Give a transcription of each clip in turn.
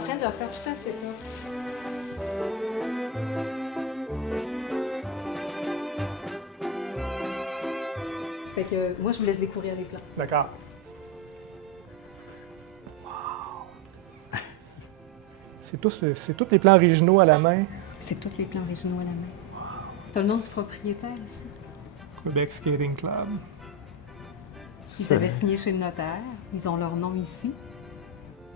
en train de leur faire tout un setup. Fait que moi, je vous laisse découvrir les plans. D'accord. C'est tous les plans originaux à la main. C'est tous les plans originaux à la main. T'as le nom du propriétaire aussi. Québec Skating Club. Ils avaient signé chez le notaire. Ils ont leur nom ici.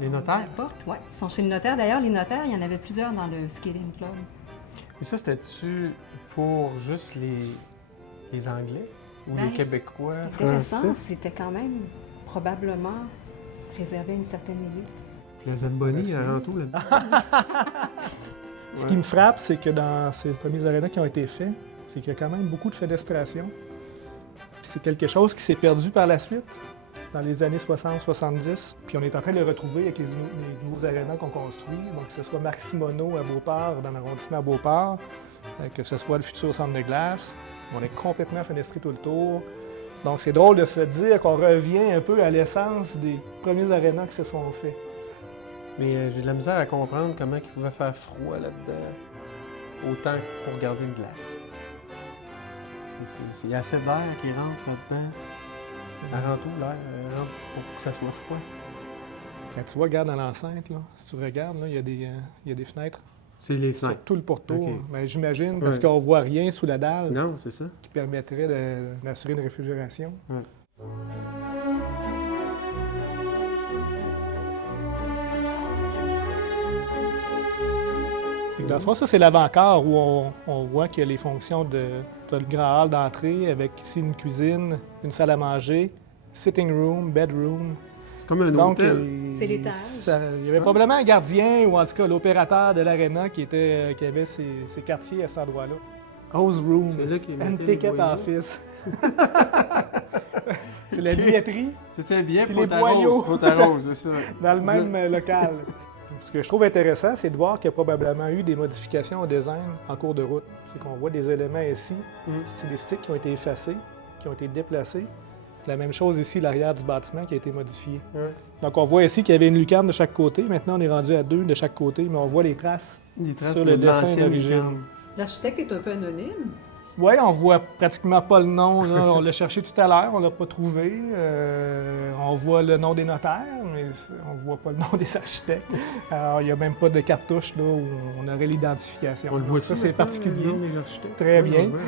Les notaires? La porte, oui. Ils sont chez le notaire. D'ailleurs, les notaires, il y en avait plusieurs dans le skating club. Mais ça, c'était-tu pour juste les Anglais ou Ben, les Québécois, C'est intéressant. Français? C'était quand même probablement réservé à une certaine élite. Le Zamboni, Merci. avant tout, là-dedans. Ce qui me frappe, c'est que dans ces premiers arénas qui ont été faits, c'est qu'il y a quand même beaucoup de fenestration. Puis c'est quelque chose qui s'est perdu par la suite, dans les années 60-70. Puis on est en train de le retrouver avec les nouveaux arénas qu'on construit. Donc, que ce soit Marc Simoneau à Beauport, dans l'arrondissement à Beauport, que ce soit le futur centre de glace. On est complètement fenestré tout le tour. Donc, c'est drôle de se dire qu'on revient un peu à l'essence des premiers arénas qui se sont faits. Mais j'ai de la misère à comprendre comment il pouvait faire froid là-dedans, autant pour garder une glace. Il y a assez d'air qui rentre là-dedans. Elle rentre où, l'air? Elle rentre pour que ça soit froid. Quand tu vois, regarde dans l'enceinte, là, si tu regardes, là, il y a des fenêtres C'est les sur fenêtres. tout le pourtour. OK. Ben, j'imagine, parce Ouais. qu'on voit rien sous la dalle Non, c'est ça. qui permettrait d'assurer une réfrigération. Ouais. Dans le fond, ça, c'est l'avant-corps où on voit qu'il y a les fonctions de le grand hall d'entrée avec ici une cuisine, une salle à manger, sitting room, bedroom. C'est comme un Donc, hôtel. C'est l'étage. Il y avait probablement un gardien ou en tout cas l'opérateur de l'aréna qui avait ses quartiers à cet endroit-là. House room, C'est là qu'il and mettait les ticket boyaux. office. C'est la billetterie C'est un billet, Puis faut les t'arrose, boyaux. faut t'arrose, c'est ça. dans le même local. Ce que je trouve intéressant, c'est de voir qu'il y a probablement eu des modifications au design en cours de route. C'est qu'on voit des éléments ici, stylistiques, qui ont été effacés, qui ont été déplacés. La même chose ici, l'arrière du bâtiment qui a été modifié. Ouais. Donc on voit ici qu'il y avait une lucarne de chaque côté. Maintenant, on est rendu à 2 de chaque côté, mais on voit les traces. Des traces Sur de le dessin l'ancienne d'origine. lucarne. L'architecte est un peu anonyme. Oui, on voit pratiquement pas le nom. Là. On l'a cherché tout à l'heure, on l'a pas trouvé. On voit le nom des notaires, mais on voit pas le nom des architectes. Alors, il n'y a même pas de cartouche là, où on aurait l'identification. On le voit Ça, c'est particulier. Le nom des architectes? Très Oui, bien. on le voit, ok.